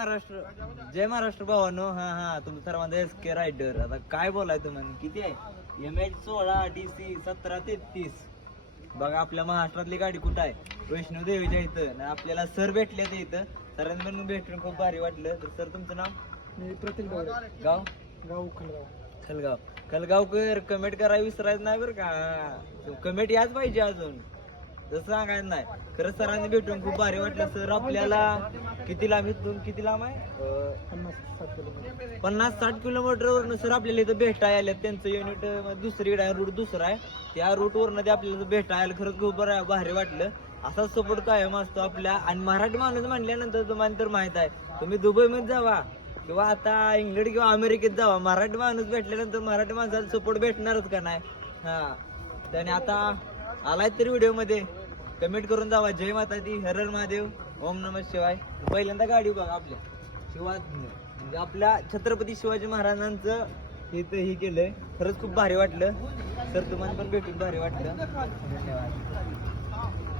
महाराष्ट्र, जय महाराष्ट्र भावानो. हा तुमचं सर्वांचा SK रायडर. आता काय बोलाय तुम्हाला, किती आहे MH 16 DC 1733. बघा आपल्या महाराष्ट्रातली गाडी कुठं आहे, वैष्णव देवीच्या इथं. आणि आपल्याला सर भेटले ते इथं, सरांनी पण भेटून खूप भारी वाटलं. तर सर तुमचं नाव? मी प्रतीक गाव खलगाव. खलगाव. खलगावकर कमेंट करायला विसरायचं नाही बरं का, कमेंट याच पाहिजे अजून, तसं सांगायचं नाही. खरंच सरांनी भेटून खूप भारी वाटलं. सर आपल्याला किती लांब इथून, किती लांब आहे, 50-60 किलोमीटरवरनं सर आपल्याला इथं भेटायला आले. त्यांचं युनिट दुसरीकडे आहे, रूट दुसरा आहे, त्या रूटवरनं ते आपल्याला भेटायला आलं. खरंच खूप भारी वाटलं. असाच सपोर्ट कायम असतो आपल्या. आणि मराठी माणूस म्हणल्यानंतर तुम्हाला तर माहित आहे, तुम्ही दुबईमध्ये जावा किंवा आता इंग्लंड किंवा अमेरिकेत जावा, मराठी माणूस भेटल्यानंतर मराठी माणसाला सपोर्ट भेटणारच का नाही. त्याने आता आलाय तर व्हिडिओ मध्ये कमेंट करून जावा. जय माता दी, हर हर महादेव, ओम नमः शिवाय. पहिल्यांदा गाडी बघा आपल्या म्हणजे आपल्या छत्रपती शिवाजी महाराजांचं इथं हे केलंय. खरंच खूप भारी वाटलं. सर तुम्हाला पण भेटून भारी वाटलं. धन्यवाद.